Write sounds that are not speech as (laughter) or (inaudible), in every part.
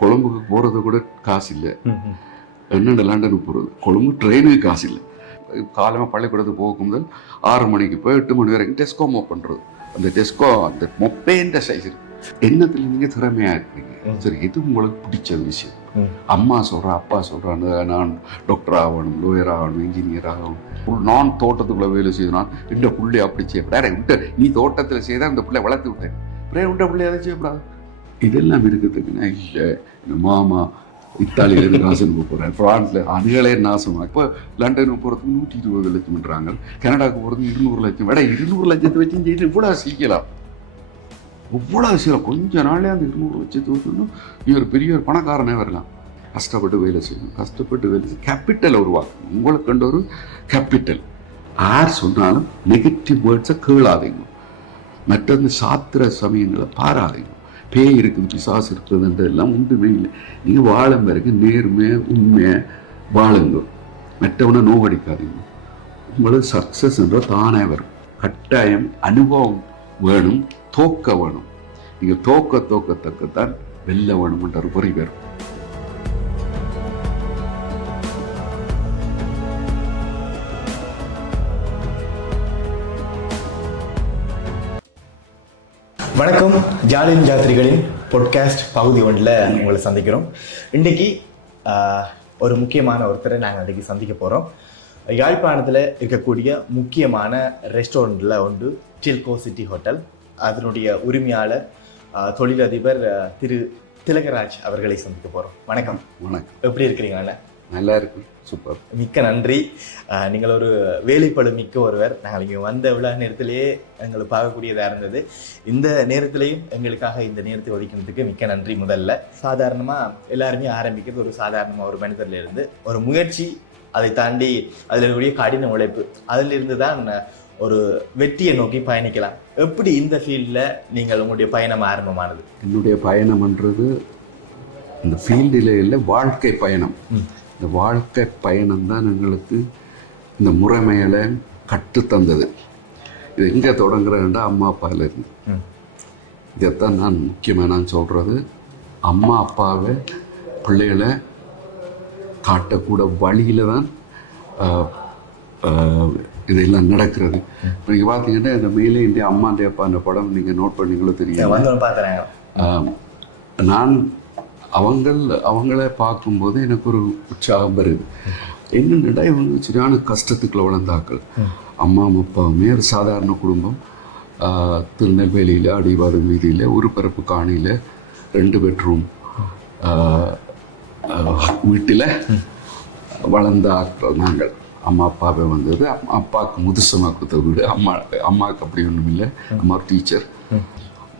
கொழும்புக்கு போகிறது கூட காசு இல்லை. என்னென்ன லண்டனுக்கு போகிறது கொழும்பு ட்ரெயினுக்கு காசு இல்லை. காலமாக பள்ளிக்கூடத்துக்கு போகும் முதல் ஆறு மணிக்கு போய் எட்டு மணி வரைக்கும் டெஸ்கோ மோப் பண்ணுறது அந்த டெஸ்கோ அந்த மொப்பேன்ற சைஸ் இருக்கு. என்னத்தில் நீங்கள் திறமையாக இருக்கிறீங்க ம். சரி இது உங்களுக்கு பிடிச்ச விஷயம். அம்மா சொல்கிறா அப்பா சொல்கிறான்னு நான் டாக்டர் ஆகணும் லோயர் ஆகணும் இன்ஜினியர் ஆகணும். நான் தோட்டத்துக்குள்ளே வேலை செய்யணும் இந்த புள்ளை அப்படி செய்யப்படாது விட்டு நீ தோட்டத்தில் செய்தால் இந்த பிள்ளை வளர்த்து விட்டேன். அப்புறம் விட்ட பிள்ளை அதை செய்யப்படாது? இதெல்லாம் இருக்கிறதுக்குன்னா இல்லை எங்கள் மாமா இத்தாலியிலேருந்து காசுக்கு போகிறேன் ஃப்ரான்ஸில் அதுகளே நாசமாக இப்போ லண்டனுக்கு போகிறதுக்கு நூற்றி இருபது லட்சம்ன்றாங்க. கனடாவுக்கு போகிறதுக்கு இருநூறு லட்சம். விட இருநூறு லட்சத்தை வச்சு செய்து இவ்வளோ சீக்கலாம் இவ்வளோ சீக்கிரம். கொஞ்ச நாளே அந்த இருநூறு லட்சத்தை வச்சுன்னு இவர் பெரிய ஒரு பணக்காரனே வரலாம். கஷ்டப்பட்டு வேலை செய்யணும். கஷ்டப்பட்டு வேலை செய்யும் கேபிட்டலை உருவாக்கணும். உங்களுக்கு கண்ட ஒரு கேபிட்டல் யார் சொன்னாலும் நெகட்டிவ் வேர்ட்ஸை கேளாதீங்க. மற்ற சாத்திர சமயங்களை பாராதீங்க. பேய் இருக்குது பிசாசு இருக்குதுன்றதெல்லாம் ஒன்றுமே இல்லை. நீங்கள் வாழும் பிறகு நேர்மையை உண்மையை வாழுங்க. மற்றவனை நோவடிக்காதீங்க உங்களுக்கு சக்ஸஸ்ன்ற தானே வரும். கட்டாயம் அனுபவம் வேணும் தோக்க வேணும். நீங்கள் தோக்க தோக்கத்தக்கத்தான் வெல்ல வேணும்ன்ற ஒரு பொறி வரும். வணக்கம். ஜாலின் ஜாத்திரிகளின் பொட்காஸ்ட் பகுதி ஒன்றில் உங்களை சந்திக்கிறோம். இன்றைக்கி ஒரு முக்கியமான ஒருத்தரை நாங்கள் இன்றைக்கி சந்திக்க போகிறோம் யாழ்ப்பாணத்தில் இருக்கக்கூடிய முக்கியமான ரெஸ்டாரண்ட்டில் ஒன்று டில்கோ சிட்டி ஹோட்டல் அதனுடைய உரிமையாளர் தொழிலதிபர் திரு திலகராஜ் அவர்களை சந்திக்க போகிறோம் வணக்கம். வணக்கம். எப்படி இருக்கிறீங்க அண்ணா? நல்லா இருக்கு சூப்பர். மிக்க நன்றி. நீங்கள் ஒரு வேலைப்பளு மிக்க ஒருவர். நாங்கள் இங்கே வந்த விழா நேரத்திலேயே எங்களை பார்க்கக்கூடியதாக இருந்தது. இந்த நேரத்திலையும் எங்களுக்காக இந்த நேரத்தை ஒதுக்கினதுக்கு மிக்க நன்றி முதல்ல. சாதாரணமாக எல்லாருமே ஆரம்பிக்கிறது ஒரு சாதாரணமாக ஒரு மனிதர்ல இருந்து ஒரு முயற்சி. அதை தாண்டி அதில் இருக்கக்கூடிய கடின உழைப்பு. அதிலிருந்து தான் ஒரு வெற்றியை நோக்கி பயணிக்கலாம். எப்படி இந்த ஃபீல்டில் நீங்கள் உங்களுடைய பயணம் ஆரம்பமானது? என்னுடைய பயணம்ன்றது இந்த ஃபீல்டில் இல்லை வாழ்க்கை பயணம். இந்த வாழ்க்கை பயணம் தான் எங்களுக்கு இந்த முறைமைகளை கற்றுத்தந்தது இது எங்கே தொடங்குறேன்டா அம்மா அப்பாவில் இருந்து ம். இதைத்தான் நான் முக்கியமாக நான் சொல்கிறது அம்மா அப்பாவை பிள்ளைகளை காட்டக்கூட வழியில் தான் இதெல்லாம் நடக்கிறது. இப்போ நீங்கள் பார்த்தீங்கன்னா இந்த மேலே இந்திய அம்மாண்டே அப்பா அந்த படம் நீங்கள் நோட் பண்ணீங்களோ தெரியும் நான் அவங்கள் அவங்கள பார்க்கும்போது எனக்கு ஒரு உற்சாகம் வருது. என்னென்னா இவங்க சரியான கஷ்டத்துக்குள்ள வளர்ந்தாக்கள் அம்மா அப்பாவுமே ஒரு சாதாரண குடும்பம். திருநெல்வேலியில் அடிவாரம் வீதியில் ஒரு பரப்பு காணியில் ரெண்டு பெட்ரூம் வீட்டில் வளர்ந்த ஆட்கள் நாங்கள். அம்மா அப்பாவே வந்தது. அப்பாவுக்கு முதுசமாக கொடுத்த வீடு. அம்மா அம்மாவுக்கு அப்படி ஒன்றும் இல்லை அம்மா ஒரு டீச்சர்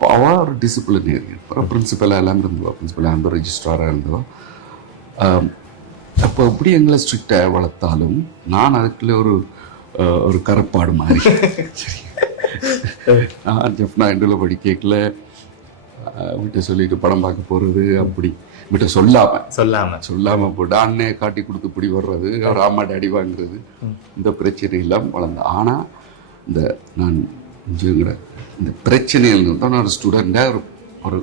அவள் ஒரு டிசிப்ளினேரி அப்புறம் பிரின்சிபலாக எல்லாம் இருந்தவா பிரின்சிபலாக இருந்தோம் ரெஜிஸ்ட்ராராக இருந்தோம் அப்போ எப்படி எங்களை ஸ்ட்ரிக்டாக வளர்த்தாலும் நான் அதுக்குள்ளே ஒரு ஒரு கரப்பாடு மாதிரி சரி நான் ஜெஃப்னா இண்டில் படிக்கல வீட்டை சொல்லிட்டு படம் பார்க்க போகிறது அப்படி வீட்டை சொல்லாமல் சொல்லாம சொல்லாமல் போட்டு அண்ணே காட்டி கொடுத்து இப்படி வர்றது அவர் அம்மா டாடி வாங்குறது இந்த பிரச்சனை எல்லாம் வளர்ந்த ஆனால் இந்த நான் இஞ்சுங்கிற இந்த பிரச்சனையில் தான் நான் ஒரு ஸ்டூடெண்ட்டாக ஒரு ஒரு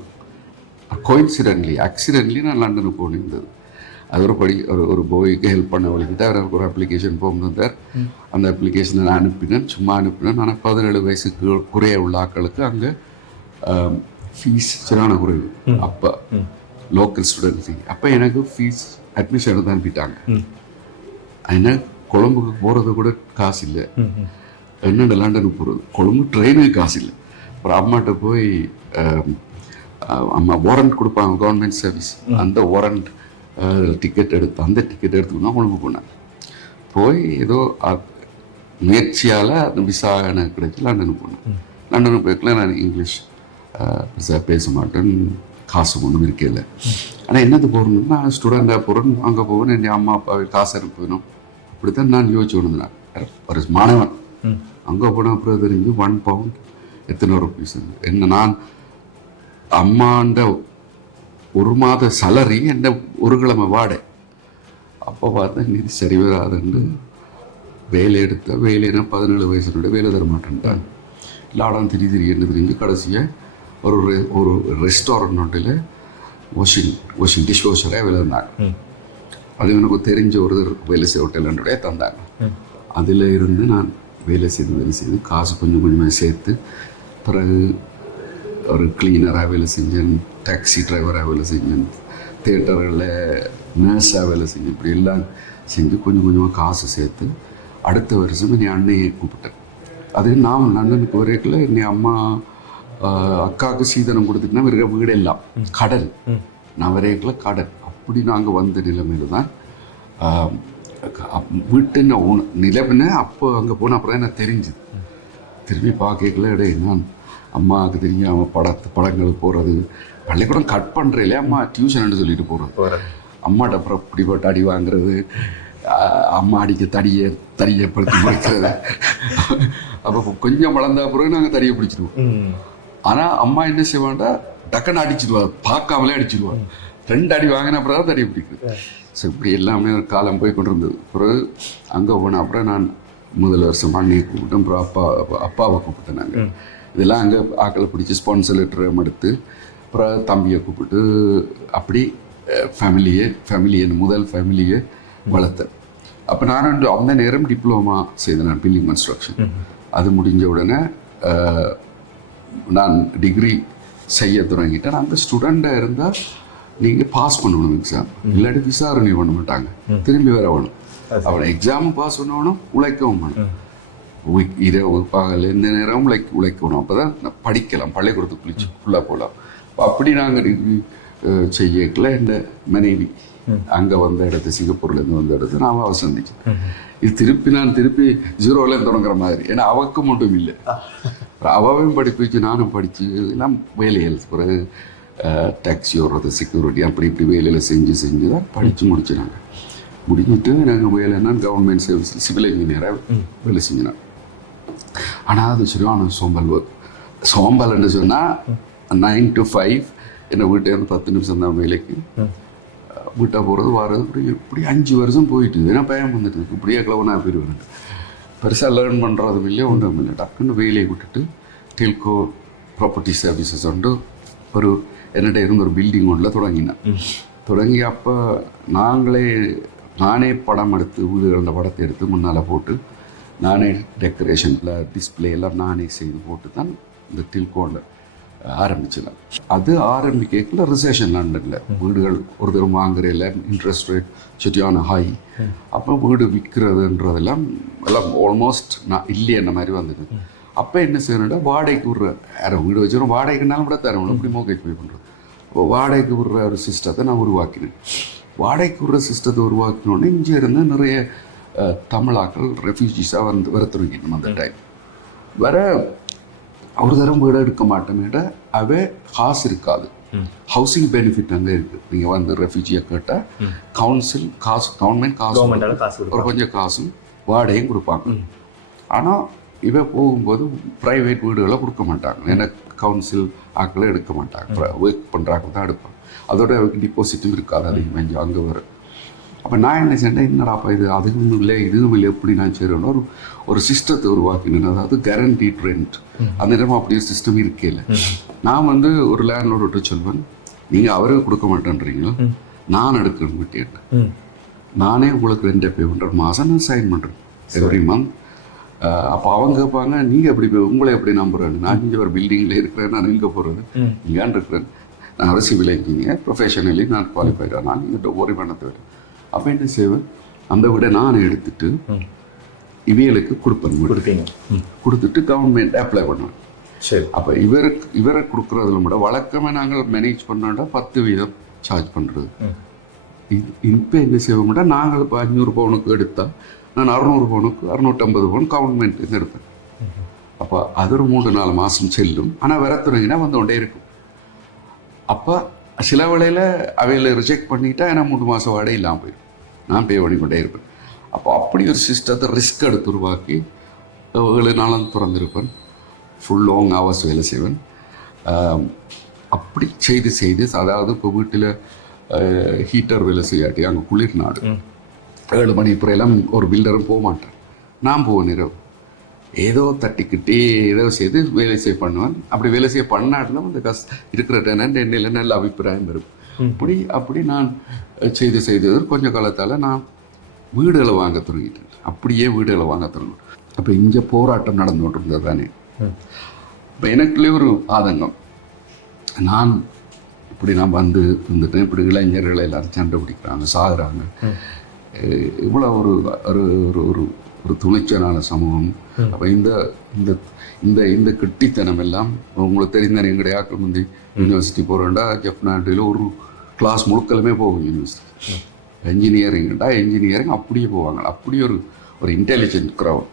கோயின்சிடென்ட்லி ஆக்சிடென்ட்லி நான் லண்டனுக்கு போனிருந்தது. அது ஒரு படி ஒரு ஒரு போய்க்கு ஹெல்ப் பண்ண வழிக்கிட்டு அவருக்கு ஒரு அப்ளிகேஷன் போகும்போது அந்த அப்ளிகேஷனை நான் அனுப்பினேன் சும்மா அனுப்பினேன். ஆனால் பதினேழு வயசுக்கு குறைய உள்ள ஆட்களுக்கு அங்கே ஃபீஸ் சரியான குறைவு. அப்போ லோக்கல் ஸ்டூடெண்ட் ஃபீ அப்போ எனக்கு ஃபீஸ் அட்மிஷன் தான் அனுப்பிட்டாங்க. ம். என்ன கொழும்புக்கு போகிறது கூட காசு இல்லை. என்னென்ன லண்டனுக்கு போகிறது கொழும்பு ட்ரெயினுக்கு காசு இல்லை அப்புறம் அம்மாட்ட போய் அம்மா வாரண்ட் கொடுப்பாங்க கவர்மெண்ட் சர்வீஸ் அந்த வாரண்ட் டிக்கெட் எடுத்து அந்த டிக்கெட் எடுத்துக்கணும் தான் கொழும்பு போனேன். போய் ஏதோ முயற்சியால் அந்த விசா எனக்கு கிடைச்சி லண்டனுக்கு போனேன். லண்டனுக்கு போய்க்கல நான் இங்கிலீஷ் பெருசாக பேச மாட்டேன் காசு ஒன்றும் இருக்கல ஆனால் என்னது போகணும்னா ஸ்டூடெண்டாக போகிறேன் அங்கே போகணும் என் அம்மா அப்பாவை காசு அனுப்பணும் அப்படித்தான் நான் யோசிச்சு கொண்டிருந்தேன் ஒரு மாணவன். அங்கே போன அப்புறம் தெரிஞ்சு ஒன் பவுண்ட் எத்தனை ருபீஸ் என்ன நான் அம்மாண்ட ஒரு மாத சலரி என்ன ஒரு கிழமை வாடகை அப்போ பார்த்தா நிதி சரி வராதுன்னு வேலை எடுத்த வேலைனா பதினேழு வயசுனுடைய வேலை தர மாட்டேன்ட்டான். லாடம் திரி திரி என்ன தெரிஞ்சு கடைசியாக ஒரு ஒரு ரெஸ்டாரண்ட் ஒன்றில் வாஷிங் வாஷிங் டிஷ் வாஷரே வேலை இருந்தாங்க. அது எனக்கு தெரிஞ்ச ஒரு வேலை செய்ய ஹோட்டல்ன்றே தந்தாங்க. அதில் இருந்து நான் வேலை செய்து வேலை செய்து காசு கொஞ்சம் கொஞ்சமாக சேர்த்து பிறகு ஒரு கிளீனராக வேலை செஞ்சேன் டாக்ஸி டிரைவராக வேலை செஞ்சேன் தேட்டரில் நர்ஸாக வேலை செஞ்சேன் இப்படி எல்லாம் செஞ்சு கொஞ்சம் கொஞ்சமாக காசு சேர்த்து அடுத்த வருஷம் என்னை அண்ணையை கூப்பிட்டேன். அதே நான் லண்டனுக்கு வரைக்குள்ள என்னை அம்மா அக்காவுக்கு சீதனம் கொடுத்துட்டுனா இருக்கிற வீடு எல்லாம் கடல். நான் வரைக்குள்ள கடல். அப்படி நாங்கள் வந்த நிலைமையில தான் வீட்டுன்னு அப்- நிலைமைன்னு அப்போ அங்கே போன அப்புறம் எனக்கு தெரிஞ்சுது. திரும்பி பார்க்கல இடையே நான் அம்மாவுக்கு தெரியாம படத்து படங்களுக்கு போகிறது பள்ளிக்கூடம் கட் பண்ணுறேன் அம்மா டியூஷன் சொல்லிட்டு போகிறது அம்மாட்ட அப்புறம் பிடிபட்டு அடி வாங்குறது. அம்மா அடிக்க தடியை தடியை படுத்து முடிக்கிறது. அப்போ கொஞ்சம் வளர்ந்த பிறகு நாங்கள் தடியை பிடிச்சிடுவோம். ஆனால் அம்மா என்ன செய்வாண்டா டக்குன்னு அடிச்சிடுவா பார்க்காமலே அடிச்சிடுவா. ரெண்டு அடி வாங்கின அப்புறம் தான் தடியை பிடிக்குது ஸோ இப்படி எல்லாமே ஒரு காலம் போய் கொண்டிருந்தது. பிறகு அங்கே போன அப்புறம் நான் முதல் வருஷம் அண்ணியை கூப்பிட்டேன் அப்புறம் அப்பா அப்பாவை கூப்பிட்டேன் நாங்கள் இதெல்லாம் அங்கே ஆக்களை பிடிச்சி ஸ்பான்சர் லெட்டர் எடுத்து அப்புறம் தம்பியை கூப்பிட்டு அப்படி ஃபேமிலியை ஃபேமிலியை முதல் ஃபேமிலியை வளர்த்தேன். அப்போ நான் வந்து அந்த நேரம் டிப்ளமா செய்தேன் நான் பில்லிங் கன்ஸ்ட்ரக்ஷன் அது முடிஞ்ச உடனே நான் டிகிரி செய்ய தொடங்கிட்டேன். அந்த ஸ்டூடெண்ட்டாக இருந்தால் நீங்கள் பாஸ் பண்ணணும் எக்ஸாம் இல்லாட்டி விசாரணை பண்ண மாட்டாங்க. திரும்பி வர வேணும் அவனை எக்ஸாமும் பாஸ் பண்ணணும் உழைக்கவும் உய்- இரவு பகல் எந்த நேரமும் உழைக்க உழைக்கணும். அப்போ தான் படிக்கலாம். பள்ளிக்கூடத்துக்கு குளிச்சு ஃபுல்லாக போகலாம் அப்படி நாங்கள் செய்யக்கல என் மனைவி அங்கே வந்த இடத்து சிங்கப்பூர்லேருந்து வந்த இடத்து நான் அவ சந்திச்சேன். இது திருப்பி நான் திருப்பி ஜீரோலேருந்து தொடங்குற மாதிரி. ஏன்னா அவக்கு மட்டும் இல்லை. அவாவையும் படிப்பிச்சு நானும் படித்து எல்லாம் வேலைகள் பிறகு டாக்ஸி ஓடுறது செக்யூரிட்டி அப்படி இப்படி வேலையில் செஞ்சு செஞ்சு தான் படித்து முடிச்சினாங்க முடிஞ்சிட்டு நாங்கள் வேலைன்னா கவர்மெண்ட் சர்வீஸ் சிவில் இன்ஜினியராக வேலை செஞ்சினாங்க ஆனால் அது சரியான சோம்பல் ஒர்க் சோம்பல்னு சொன்னால் நைன் டு ஃபைவ் என்னை வீட்டிலேருந்து பத்து நிமிஷம் தான் வேலைக்கு. வீட்டை போகிறது வர்றது இப்படி இப்படி அஞ்சு வருஷம் போயிட்டு ஏன்னா பயம் வந்துட்டு. இப்படியே கிளவனாக போயிடுவேன் பெருசாக லேர்ன் பண்ணுறதும் இல்லை ஒன்றும் இல்லை. டக்குன்னு வேலையை விட்டுட்டு டில்கோ ப்ராப்பர்ட்டி சர்வீசஸ் வந்து ஒரு என்னிட்ட இருந்த ஒரு பில்டிங் ஒன்றில் தொடங்கினேன். தொடங்கி அப்போ நாங்களே நானே படம் எடுத்து வீடுகளில் படத்தை எடுத்து முன்னால் போட்டு நானே டெக்கரேஷனில் டிஸ்பிளே எல்லாம் நானே செய்து போட்டு தான் இந்த டில்கோனில் ஆரம்பிச்சிடலாம் அது ஆரம்பிக்கல ரிசேஷன் லண்டனில் வீடுகள் ஒரு தரம் வாங்குறையில் இன்ட்ரெஸ்ட் ரேட் சுட்டியான ஹை அப்போ வீடு விற்கிறதுன்றதெல்லாம் எல்லாம் ஆல்மோஸ்ட் நான் இல்லையன்ற மாதிரி வந்தது. அப்போ என்ன செய்யணும்னா வாடகைக்கு விடுற யாரோ வீடு வச்சிடும் வாடகைக்குனாலும் கூட தரணும் இப்படி மோகேஜ் பே பண்ணுறது வாடகைக்கு விடுற ஒரு சிஸ்டத்தை நான் உருவாக்கினேன். வாடகைக்கு விடுற சிஸ்டத்தை உருவாக்கினோடனே இங்கே இருந்து நிறைய தமிழாக்கள் ரெஃப்யூஜிஸாக வந்து வர தொடங்கிட்டோம் அந்த டைம் வர ஒரு தரம் வீடு எடுக்க மாட்டோமேட அவே காசு இருக்காது. ஹவுசிங் பெனிஃபிட் அங்கே இருக்குது நீங்கள் வந்து ரெஃப்யூஜியை கேட்டால் கவுன்சில் காசு கவர்மெண்ட் காசு ஒரு கொஞ்சம் காசும் வாடகையும் கொடுப்பாங்க. ஆனால் இவ போகும்போது ப்ரைவேட் வீடுகளை கொடுக்க மாட்டாங்க. ஏன்னா கவுன்சில் ஆக்களை எடுக்க மாட்டாங்க. ஒர்க் பண்ணுறாங்க தான் எடுப்பாங்க. அதோட டிபாசிட்டும் இருக்காது. அதிகமாக அங்கே வரும். அப்போ நான் என்ன செஞ்சேன் என்னடாப்பா இது? அதுவும் இல்லை இதுவும் இல்லை எப்படி நான் செய்யணும் ஒரு ஒரு சிஸ்டத்தை உருவாக்கினேன். அதாவது கேரண்டீட் ரெண்ட் அந்த நேரம் அப்படி ஒரு சிஸ்டம் இருக்கே இல்லை. நான் வந்து ஒரு லேண்ட்லோட சொல்வேன் நீங்கள் அவருக்கு கொடுக்க மாட்டேன்றீங்களோ? நான் எடுக்கணும் விட்டேன் ம். நானே உங்களுக்கு ரெண்டு பே பண்ணுறேன் மாதம் நான் சைன் பண்ணுறேன் எவ்ரி மந்த் அப்போ அவங்க கேட்பாங்க நீங்கள் எப்படி உங்களை எப்படி நம்புறேன் நான் இங்கே ஒரு பில்டிங்கில் இருக்கிறேன் நான் எங்கே போகிறது இங்கேன்னு இருக்கிறேன். நான் ஒரு சிவில் இன்ஜினியர் ப்ரொஃபஷனலி நான் குவாலிஃபைடாக நான் இங்கே ஒரி பண்ண தேவை அப்போ என்ன செய்வேன்? அந்த விட நான் எடுத்துட்டு ம். இவைகளுக்கு கொடுப்பேன். வீடு. கொடுப்பீங்க கொடுத்துட்டு கவர்மெண்ட் அப்ளை பண்ணுவேன். சரி. அப்போ இவருக்கு இவரை கொடுக்குறதுல கூட வழக்கமாக நாங்கள் மேனேஜ் பண்ணோம்னா பத்து வீதம் சார்ஜ் பண்ணுறது இப்போ என்ன செய்வோம்னா நாங்கள் இப்போ அஞ்சூறு பவுனுக்கு எடுத்தால் நான் அறநூறு பவுனுக்கு அறுநூற்றம்பது பவுன் கவர்மெண்ட் எடுப்பேன் அப்போ அது ஒரு மூணு நாலு மாதம் செல்லும். ஆனால் வர தொடங்கினா வந்து கொண்டே இருக்கும். அப்போ சில வேளையில் அவையில் ரிஜெக்ட் பண்ணிட்டா ஏன்னா மூணு மாதம் வாடகை இல்லாமல் போயிடும். நான் பே பண்ணி கொண்டே இருப்பேன். அப்போ அப்படி ஒரு சிஸ்டத்தை ரிஸ்க் எடுத்து உருவாக்கி ஏழு நாளும் திறந்திருப்பேன். ஃபுல் லாங் ஹவர்ஸ் வேலை செய்வேன். அப்படி செய்து செய்து அதாவது இப்போ வீட்டில் ஹீட்டர் வேலை செய்யாட்டி அங்கே குளிர் நாடு ஏழு மணி எல்லாம் ஒரு பில்டரும் போக மாட்டேன். நான் போவேன் இரவு. ஏதோ தட்டிக்கிட்டே ஏதோ செய்து வேலை செய்ய பண்ணுவேன். அப்படி வேலை செய்ய பண்ணாட்டில் அந்த கஸ் இருக்கிற டெனண்ட் என்னையில் நல்ல அபிப்பிராயம் இருக்கும் அப்படி அப்படி நான் செய்து செய்தது கொஞ்ச காலத்தால் நான் வீடுகளை வாங்க தொடங்கிட்டேன். அப்படியே வீடுகளை வாங்க தொடங்கிட்டேன். அப்போ இங்கே போராட்டம் நடந்து கொண்டிருந்தது தானே. இப்போ எனக்குள்ளே ஒரு ஆதங்கம். நான் இப்படி நான் வந்து இருந்துட்டேன். இப்படி இளைஞர்கள் எல்லாரும் சண்டை பிடிக்கிறாங்க சாகுறாங்க. இவ்வளோ ஒரு ஒரு ஒரு ஒரு ஒரு துணிச்சலான சமூகம். அப்போ இந்த இந்த இந்த இந்த கெட்டித்தனம் எல்லாம் உங்களுக்கு தெரிந்த எங்களுடைய ஆக்கள் முந்தி யூனிவர்சிட்டி போகிறோண்டா நாட்டில் ஒரு கிளாஸ் முழுக்கலுமே போகும் யூனிவர்சிட்டி என்ஜினியரிங்டா இன்ஜினியரிங் அப்படியே போவாங்க. அப்படி ஒரு ஒரு இன்டெலிஜென்ட் க்ரௌட்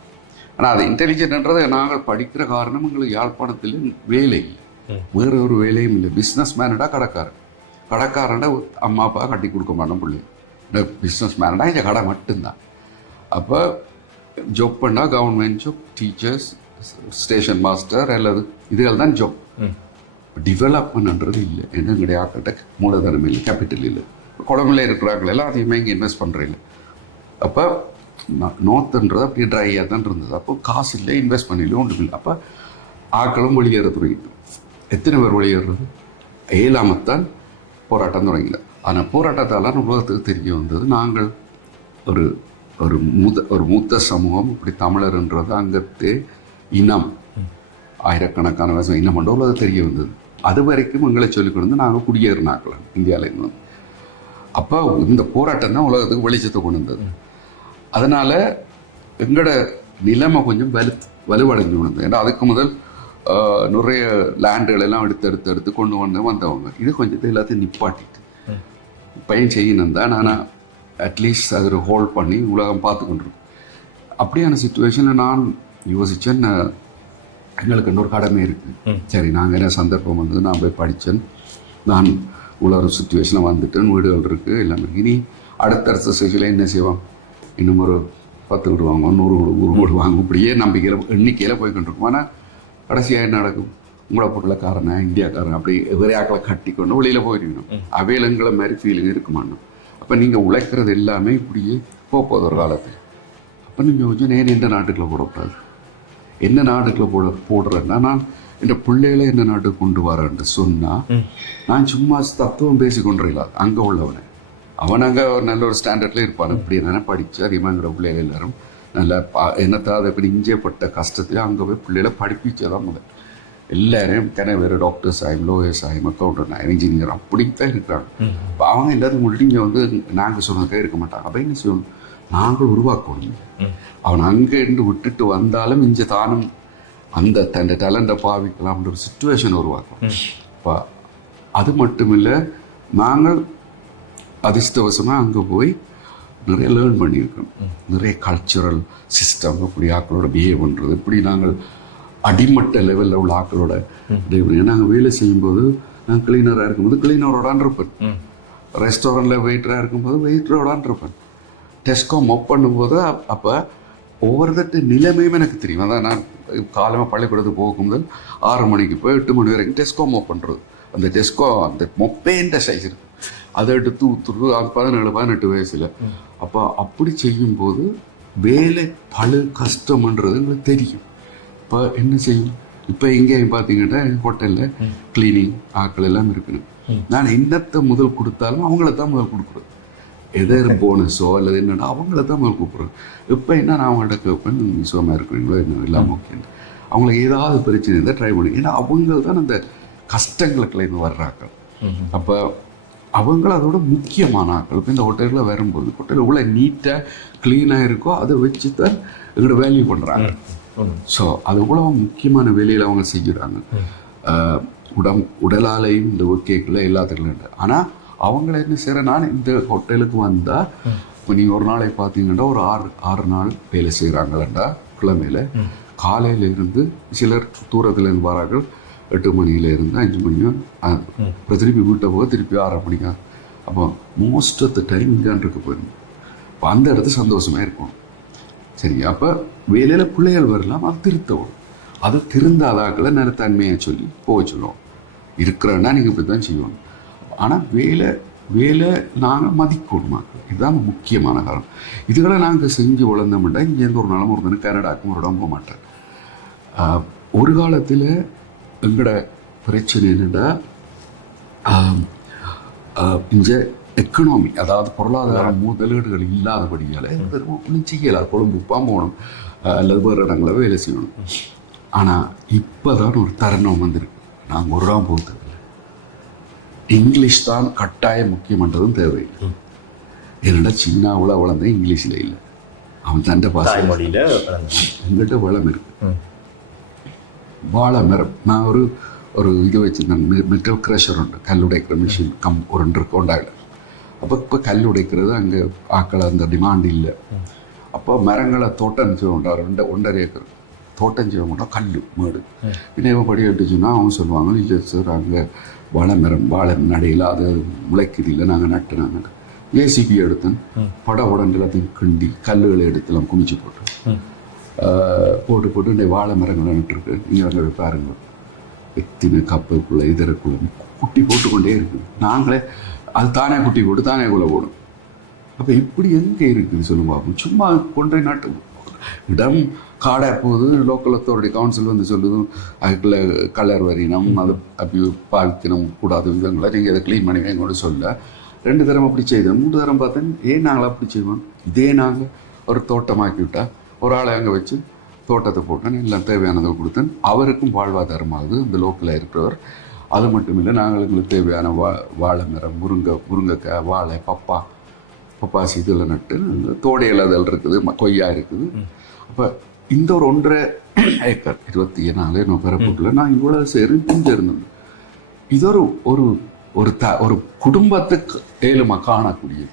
ஆனால் அது இன்டெலிஜென்ட்ன்றதை நாங்கள் படிக்கிற காரணம் எங்களுக்கு யாழ்ப்பாணத்தில் வேலை இல்லை. வேற ஒரு வேலையும் இல்லை. பிஸ்னஸ் மேனடா கடைக்காரன். கடைக்காரன்டா அம்மா அப்பா கட்டி கொடுக்க மாட்டோம் பிள்ளை பிஸ்னஸ் மேனடா இந்த கடை மட்டும்தான் அப்போ ஜாப் பண்ணால் government job teachers station master அல்லது இதுகள் தான் ஜாப் டெவலப்மெண்ட்ன்றது இல்லை என்ன கிடையாது மூலதனம் இல்லை கேபிட்டல் இல்லை குழம்புல இருக்கிறாங்கள எல்லாம் அதிகமாக இங்கே இன்வெஸ்ட் பண்ணுறதில்ல அப்போ நோத்துன்றது அப்படியே ட்ரையாக தான் இருந்தது அப்போ காசு இல்லை இன்வெஸ்ட் பண்ணல ஒன்றும் இல்லை அப்போ ஆக்களும் வெளியேற தொடங்கிட்டு எத்தனை பேர் வெளியேறது ஏழாமத்தான் போராட்டம் தொடங்கினது ஆனால் போராட்டத்தால் உலகத்துக்கு தெரிய வந்தது. நாங்கள் ஒரு ஒரு மூத ஒரு மூத்த சமூகம் இப்படி தமிழர்ன்றது அங்கத்தே இனம் ஆயிரக்கணக்கான வருஷம் இனம் பண்ண உலகம் தெரிய வந்தது. அது வரைக்கும் எங்களை சொல்லிக் கொண்டு நாங்கள் குடியேறினாக்கலாம் இந்தியாவிலேருந்து. வந்து. அப்போ இந்த போராட்டம் தான் உலகத்துக்கு வெளிச்சத்தை கொண்டு வந்தது. அதனால் எங்களோட நிலைமை கொஞ்சம் வலு வலுவடைஞ்சு கொண்டு ஏன்னா அதுக்கு முதல் நிறைய லேண்டுகளெல்லாம் எடுத்து எடுத்து எடுத்து கொண்டு வந்து வந்தவங்க. இது கொஞ்சம் எல்லாத்தையும் நிப்பாட்டிட்டு பையன் செய்யணும் தான். ஆனால் அட்லீஸ்ட் அது ஹோல்ட் பண்ணி உலகம் பார்த்து கொண்டிருக்கும். அப்படியான சுச்சுவேஷனில் நான் யோசித்தேன் எங்களுக்கு இன்னொரு கடமை இருக்குது சரி நாங்கள் என்ன சந்தர்ப்பம் வந்தது நான் போய் படித்தேன் நான் உலக சுச்சுவேஷனில் வந்துட்டேன் வீடுகள் இருக்குது எல்லாமே. இனி அடுத்தடுத்த ஸ்டேஜில் என்ன செய்வோம்? இன்னும் ஒரு பத்து வீடு வாங்குவோம் நூறு வீடு நூறு வீடு வாங்குவோம். இப்படியே நம்பிக்கையில் எண்ணிக்கையில் போய் கொண்டிருக்கும். ஆனால் கடைசியாக என்ன நடக்கும்? உங்களை பொருளைக்காரன் இந்தியாக்காரன் அப்படி எதிரையாக்களை கட்டி கொண்டு வெளியில் போயிருக்கணும். அவையிலங்களை மாதிரி ஃபீலிங் இருக்குமான்னு அப்போ நீங்கள் உழைக்கிறது எல்லாமே இப்படியே போக போகுது ஒரு காலத்தில். அப்போ நீங்கள் கொஞ்சம் நேரம் எந்த நாட்டுக்குள்ள போடக்கூடாது. என்ன நாட்டுக்குள்ள போட போடுறேன்னா நான் இந்த பிள்ளைகளை என்ன நாட்டுக்கு கொண்டு வரேன்னு சொன்னால் நான் சும்மா தத்துவம் பேசி கொண்டிருக்கலாம். அங்கே உள்ளவனை. அவன் அங்கே ஒரு நல்ல ஒரு ஸ்டாண்டர்டில் இருப்பான். இப்படி தானே படித்து அதிகமாங்கிற பிள்ளைகள் எல்லாரும் நல்ல பா என்னத்தாவது இப்படி இஞ்சப்பட்ட கஷ்டத்தில் அங்கே போய் பிள்ளைகளை படிப்பிச்சதான் முதல். எல்லாரையும் கிணறு வேறு டாக்டர்ஸ் ஆகும் லோயர்ஸ் ஆகும் அக்கௌண்டன்ட் ஆகும் இன்ஜினியர் அப்படி தான் இருக்கிறாங்க. இப்போ அவங்க எல்லாத்துக்கும் முன்னாடி இங்கே வந்து நாங்கள் சொன்னதுக்கே இருக்க மாட்டாங்க. அப்போ என்ன செய்யணும்? நாங்கள் உருவாக்கணும். அவன் அங்கே இருந்து விட்டுட்டு வந்தாலும் இங்கே தானும் அந்த தன் டேலண்ட்டை பாவிக்கலாம்ன்ற ஒரு சுச்சுவேஷன் உருவாக்கும் இப்போ அது மட்டும் இல்லை நாங்கள் அதிர்ஷ்டவசமாக அங்கே போய் நிறைய லேர்ன் பண்ணியிருக்கோம். நிறைய கல்ச்சுரல் சிஸ்டம் இப்படி ஆக்களோட பிஹேவ் பண்ணுறது இப்படி நாங்கள் அடிமட்ட லெவலில் உள்ள ஆக்களோட பண்ணி- நாங்கள் வேலை செய்யும்போது நான் கிளீனராக இருக்கும்போது கிளீனரோடான் இருப்பேன் ரெஸ்டாரண்ட்டில் வெயிட்டராக இருக்கும்போது வெயிட்டரோடான் இருப்பேன் டெஸ்கோ மொப் பண்ணும்போது அப்- அப்போ ஒவ்வொருத்தட்டு நிலைமையும் எனக்கு தெரியும். அதான் நான் காலமாக பள்ளிக்கூடத்துக்கு போகும்போது ஆறு மணிக்கு போய் எட்டு மணி வரைக்கும் டெஸ்கோ மொப் பண்ணுறது அந்த டெஸ்கோ அந்த மொப்பேன்ற சைஸ் இருக்கு. அதை எடுத்து அது பதினேழு பதினெட்டு வயசில். அப்போ அப்படி செய்யும்போது வேலை பழு கஷ்டம்ன்றது எங்களுக்கு தெரியும். இப்போ என்ன செய்யும்? இப்போ எங்கேயும் பார்த்தீங்கன்னா ஹோட்டலில் க்ளீனிங் ஆட்கள் எல்லாம் இருக்கணும். நான் என்னத்தை முதல் கொடுத்தாலும் அவங்கள தான் முதல் கொடுக்குறது எது போனஸோ அல்லது என்னடா அவங்கள தான் முதல் கூப்பிட்றேன் இப்போ என்ன நான் அவங்கள்ட்ட கேட்பேன் சுகமாக இருக்கிறீங்களோ என்ன எல்லாம் ஓகே அவங்களுக்கு ஏதாவது பிரச்சனை இருந்தால் ட்ரை பண்ணி ஏன்னா அவங்க தான் அந்த கஷ்டங்களுக்குள்ள வர்றாங்க. அப்போ அவங்க அதோட முக்கியமான ஆட்கள். இப்போ இந்த ஹோட்டலில் வரும்போது ஹோட்டல் இவ்வளோ நீட்டாக க்ளீனாக இருக்கோ அதை வச்சு தான் எங்களோட வேல்யூ பண்ணுறாங்க ஸோ அது இவ்வளோ முக்கியமான வேலையில் அவங்க செய்கிறாங்க. உடம் உடலாலையும் இந்த ஒர்க்கேக்கில் எல்லாத்துக்கும் ஆனால் அவங்கள என்ன செய்கிற நான் இந்த ஹோட்டலுக்கு வந்தால் இப்போ நீங்கள் ஒரு நாளை பார்த்தீங்கன்னா ஒரு ஆறு ஆறு நாள் வேலை செய்கிறாங்களா கிழமையில் காலையில இருந்து சிலர் தூரத்துல இருந்து வரார்கள். எட்டு மணியில இருந்து அஞ்சு மணியும் அப்புறம் திருப்பி வீட்டை போக திருப்பி ஆறரை மணிக்கா. அப்போ மோஸ்ட் ஆஃப் த டைம் இங்கான் இருக்க போயிடும் அப்போ அந்த இடத்து சந்தோஷமா இருக்கும் சரி அப்போ வேலையில் பிள்ளைகள் வரலாம் அது திருத்தவும். அதை திருந்தாதாக்களை நிறத்தன்மையை சொல்லி போக சொல்லுவோம். இருக்கிறன்னா நீங்கள் இப்படி தான் செய்யணும். ஆனால் வேலை வேலை நாங்கள் மதிக்கணும் மக்கள் இதுதான் முக்கியமான காரணம். இதுகளை நாங்கள் செஞ்சு வளர்ந்தோம்னா இங்கேருந்து ஒரு நாளும் ஒரு தினம் கனடாக்கும் ஒரு இடம் போக மாட்டேன். ஒரு காலத்தில் எங்களோட பிரச்சனை என்னென்னா இந்த எக்கனாமி அதாவது பொருளாதார முதலீடுகள் இல்லாதபடியால் ஒன்றும் செய்யலை கொழும்பு போகணும். அல்லது வேறு இடங்களில் வேலை செய்யணும். ஆனால் இப்போ தான் ஒரு தருணம் வந்திருக்கு. நாங்கள் ஒரு இடம் போகிறது இங்கிலீஷ் தான் கட்டாயம் முக்கியமன்றதும் தேவை என்னடா சின்னாவில் வளர்ந்தேன் இங்கிலீஷில் இல்லை. அவன் தண்டை பாச தாய்மொழியில வளர்ந்தோம். எங்கிட்ட வளம் இருக்கு. வாழை மரம். நான் ஒரு ஒரு இது வச்சுருந்தேன். மெட்டல் க்ரஷர் உண்டு. கல் உடைக்கிற மிஷின் கம் ஒரு இருக்கு கொண்டாயிடும் அப்போ இப்போ கல் உடைக்கிறது அங்கே ஆக்கள் அந்த டிமாண்ட் இல்லை. அப்போ மரங்களை தோட்டம் செய்ய மாட்டார் ரெண்டு ஒன்றரை ஏக்கர். தோட்டம் மாட்டோம் கல் மேடு. பின்ன இவன் படி எடுத்துச்சுன்னா அவங்க சொல்லுவாங்க இல்லை சார் அங்கே வாழை மரம் வாழை நடையில் அது முளைக்குது இல்லை நாங்கள் நட்டுனாங்க. ஏசிபி எடுத்தேன். பட உடனே எல்லாத்தையும் கிண்டி கல்லுகளை எடுத்துலாம் குமிச்சு போட்டு போட்டு போட்டு இந்த வாழை மரங்களை நட்டுருக்கு. நீங்கள் அங்கே போய் பாருங்க. எத்தனை கப்புக்குள்ள இதற்குள்ள குட்டி போட்டுக்கொண்டே இருக்குது நாங்களே அது தானே குட்டி போட்டு தானே குள்ள போடும் அப்போ இப்படி எங்கே இருக்குது சொல்லுங்க பார்ப்போம் சும்மா கொண்டே நாட்டு இடம் காடாக போகுது லோக்கல் அத்தாரிட்டி கவுன்சில் வந்து சொல்லுது அதுக்குள்ள கலர் வரினம் அது அப்படி பாவிக்கணும் கூடாத விதங்களை நீங்கள் அதை க்ளீன் பண்ணி வைங்கன்னு சொல்ல. ரெண்டு தரம் அப்படி செய்தோம் மூணு தரம் பார்த்தேன் ஏன் நாங்கள் அப்படி செய்வோம்? இதே நாங்கள் ஒரு தோட்டமாக்கி விட்டா ஒரு ஆளை அங்கே வச்சு தோட்டத்தை போட்டேன் எல்லாம் தேவையானதை கொடுத்தேன். அவருக்கும் வாழ்வாதாரமாகுது இந்த லோக்கலில் இருக்கிறவர். அது மட்டும் இல்லை நாங்கள் எங்களுக்கு தேவையான வா வாழை மரம் முருங்கை முருங்கைக்காய் வாழை பப்பா பப்பாசி இதெல்லாம் நட்டு இந்த தோடை இலதல் இருக்குது கொய்யா இருக்குது. அப்போ இந்த ஒரு ஒன்றரை ஏக்கர் இருபத்தி நாலு நான் பெறப்பட்டுல நான் இவ்வளோ சேரு இங்கே இருந்தது இது ஒரு ஒரு ஒரு த ஒரு குடும்பத்துக்கு ஏழுமா காணக்கூடியது.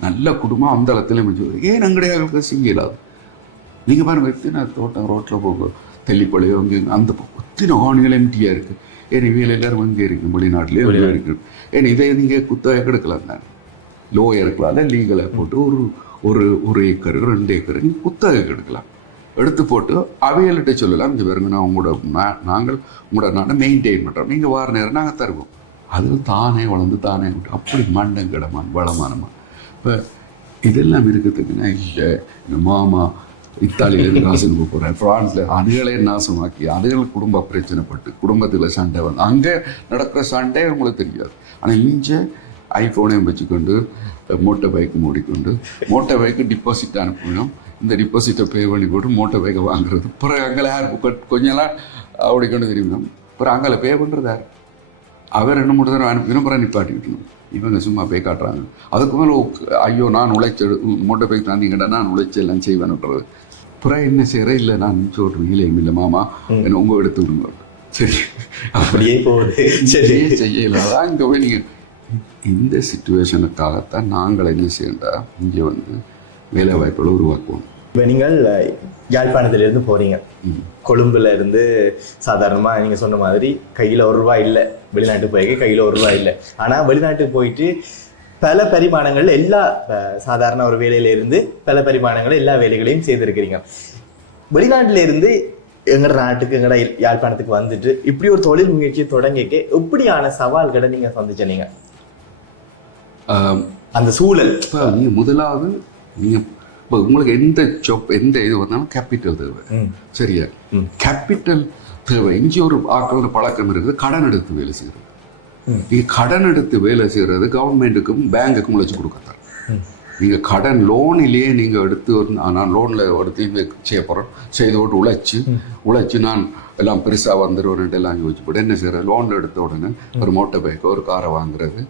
நல்ல குடும்பம் அந்த இடத்துல ஏன் அங்கடையாக செய்யலாது நீங்கள் பாருங்க எத்தனை தோட்டம் ரோட்டில் போகும் தெல்லிப்பழையோ இங்கே அந்த எத்தனை ஆணிகள் எம்டியாக இருக்குது ஏன் இவையில் எல்லாரும் இங்கே இருக்குது வெளிநாட்டிலே வெளியே இருக்கு? ஏன் இதை நீங்கள் குத்தகை எடுக்கலாம் தான்? லோயர்களால் லீகலாக லீகலை போட்டு ஒரு ஒரு ஒரு ஏக்கர் ரெண்டு ஏக்கர் நீங்கள் எடுக்கலாம். எடுத்து போட்டு அவையல்கிட்ட சொல்லலாம். இந்த பாருங்க நான் உங்களோட நா- நாங்கள் உங்களோட நாட்டை மெயின்டைன் பண்ணுறோம் நீங்கள் வார நேரம் நாங்கள் தருவோம். அதில் தானே வளர்ந்து தானே விட்டு அப்படி மண்டங்கிடமான் வளமானமா இப்போ இதெல்லாம் இருக்கிறதுக்குன்னா இல்லை. இந்த மாமா இத்தாலியிலேருந்து காசு போகிறேன் ஃப்ரான்ஸில் அதுகளே நாசமாக்கி அதுகள் குடும்ப பிரச்சனைப்பட்டு குடும்பத்தில் சண்டை வந்து அங்கே நடக்கிற சண்டை உங்களுக்கு தெரியாது. ஆனால் இங்கே ஐஃபோனையும் வச்சுக்கொண்டு மோட்டர் பைக் மூடிக்கொண்டு மோட்டர் பைக்கு டிபாசிட் அனுப்பணும் இந்த டிபாசிட்டை பே பண்ணி போட்டு மோட்டர் பைக்கை வாங்குறது. அப்புறம் அங்கே யார் கொஞ்ச நாள் ஓடிக்கொண்டு திரும்பினோம். அப்புறம் அங்கே பே பண்ணுறது யார்? அவர் ரெண்டு மூணு தடவை அனுப்பினோம். அப்புறம் நிப்பாட்டிக்கிட்டணும் இவங்க சும்மா போய் காட்டுறாங்க. அதுக்கு மேலே ஐயோ நான் உழைச்ச மோட்டர் பைக் தந்தீங்கடா நான் உழைச்சி எல்லாம் செய்வேன்ன்றது அப்புறம் என்ன செய்கிற இல்லை நான் சொல்கிறேன் இல்லை இல்லை மாமா. என்ன உங்கள் எடுத்து விடுங்க. சரி. அப்படியே போகுது. சரி. சரியே செய்யல அதான் இங்கே போய் நீங்கள் இந்த சுச்சுவேஷனுக்காகத்தான் நாங்கள் என்ன செய்யண்டா இங்கே வந்து வேலை வாய்ப்புகளை உருவாக்குவோம். இப்போ நீங்கள் யாழ்ப்பாணத்திலிருந்து போறீங்க. ம். கொழும்புல இருந்து சாதாரணமா நீங்க சொன்ன மாதிரி கையில ஒரு ரூபாய் இல்லை. வெளிநாட்டு போய்க்க கையில ஒரு ரூபாய் இல்லை. ஆனா வெளிநாட்டுக்கு போயிட்டு பல பரிமாணங்கள் எல்லா சாதாரண ஒரு வேலையில இருந்து பல பரிமாணங்கள் எல்லா வேலைகளையும் செய்திருக்கிறீங்க. வெளிநாட்டுல இருந்து எங்கட நாட்டுக்கு எங்கட யாழ்ப்பாணத்துக்கு வந்துட்டு இப்படி ஒரு தொழில் முயற்சியை தொடங்கிக்க எப்படியான சவால்களை நீங்க சந்திச்சீங்க ஆம், அந்த சூழல். இப்போ நீங்கள் முதலாவது நீங்கள் இப்போ உங்களுக்கு எந்த ஜாப் எந்த இது வந்தாலும் கேபிட்டல் தேவை. சரியா. கேபிட்டல் தேவை. இங்கே ஒரு ஆக்களோட பழக்கம் இருக்குது. கடன் எடுத்து வேலை செய்கிறது. நீங்கள் கடன் எடுத்து வேலை செய்கிறது கவர்மெண்ட்டுக்கும் பேங்குக்கும் உழைச்சி கொடுக்கத்தான். நீங்கள் கடன் லோனிலேயே நீங்கள் எடுத்து நான் லோனில் எடுத்து செய்ய போகிறோம் செய்து விட்டு உழைச்சி உழைச்சி நான் எல்லாம் பெருசாக வந்துடுவேன் எல்லாம் யோசிச்சு போட்டு என்ன செய்கிறது லோனில் எடுத்த உடனே ஒரு மோட்டர் பைக்கோ ஒரு காரை வாங்குறது.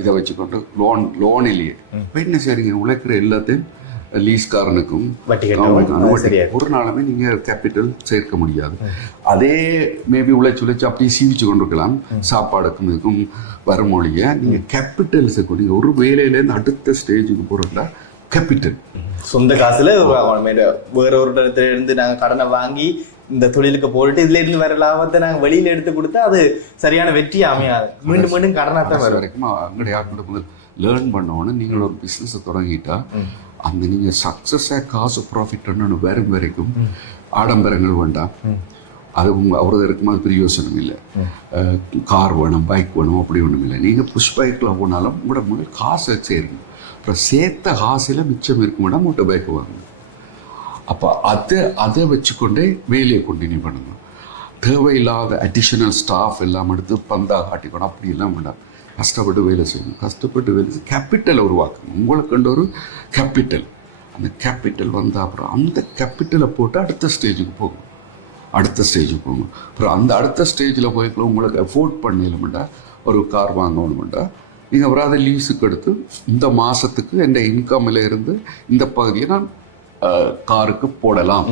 இதை வச்சுக்கொண்டு லோன் லோனிலேயே இப்போ என்ன செய்றீங்க? உழைக்கிற எல்லாத்தையும் லீஸ்காரனுக்கும் அனுமதி. சரியா ஒரு நாளுமே நீங்கள் கேபிட்டல் சேர்க்க முடியாது. அதே மேபி உழைச்சி உழைச்சி அப்படியே சீவிச்சு கொண்டிருக்கலாம். சாப்பாடுக்கும் இதுக்கும் வருமொழிய நீங்கள் கேபிட்டல்ஸை கொண்டு ஒரு வேலையிலேருந்து அடுத்த ஸ்டேஜுக்கு போகிறதா கேபிட்டல் சொந்த காசுல வேற ஒரு இடத்துல இருந்து நாங்க கடனை வாங்கி இந்த தொழிலுக்கு போட்டுட்டு இதுல இருந்து வர லாபத்தை நாங்க வெளியில எடுத்து கொடுத்தா அது சரியான வெற்றி அமையாது. மீண்டும் மீண்டும் கடனா தான் வரும். வரைக்கும் அங்கே யாருக்கிட்ட முதல் லேர்ன் பண்ணோன்னு நீங்கள் ஒரு பிஸ்னஸை தொடங்கிட்டா. அந்த நீங்கள் சக்ஸஸாக காசு ப்ராஃபிட் வரும் வரைக்கும் ஆடம்பரங்கள் வேண்டாம். அது உங்கள் அவரது இருக்கும்போது பிரயோசனம் இல்லை. கார் வேணும் பைக் வேணும் அப்படி ஒன்றும் இல்லை. நீங்கள் புஷ் பைக்கில் போனாலும் உங்களோட முதல் காசை சேருங்க அப்புறம் சேர்த்த காசில் மிச்சம் இருக்கும் மோட்டர் பைக் வாங்குங்க அப்போ அதை அதை வச்சுக்கொண்டே வேலையை கண்டினியூ பண்ணணும். தேவையில்லாத அடிஷனல் ஸ்டாஃப் எல்லாம் எடுத்து பந்தாக காட்டிக்கணும். அப்படி எல்லாம் வேண்டாம். கஷ்டப்பட்டு வேலை செய்யணும். கஷ்டப்பட்டு வேலை செய்ய கேபிட்டலை உருவாக்கணும். உங்களுக்கு கண்ட ஒரு கேபிட்டல் அந்த கேபிட்டல் வந்த அப்புறம் அந்த கேபிட்டலை போட்டு அடுத்த ஸ்டேஜுக்கு போகும் அடுத்த ஸ்டேஜுக்கு போகும் அப்புறம் அந்த அடுத்த ஸ்டேஜில் போய்க்குள்ள உங்களுக்கு அஃபோர்ட் பண்ணலமெண்டா ஒரு கார் வாங்கணுமெண்டா நீங்கள் அப்புறம் அதை லீஸுக்கு எடுத்து இந்த மாதத்துக்கு எங்கள் இன்கம்மில் இருந்து இந்த பகுதியை நான் காருக்கு போடலாம்.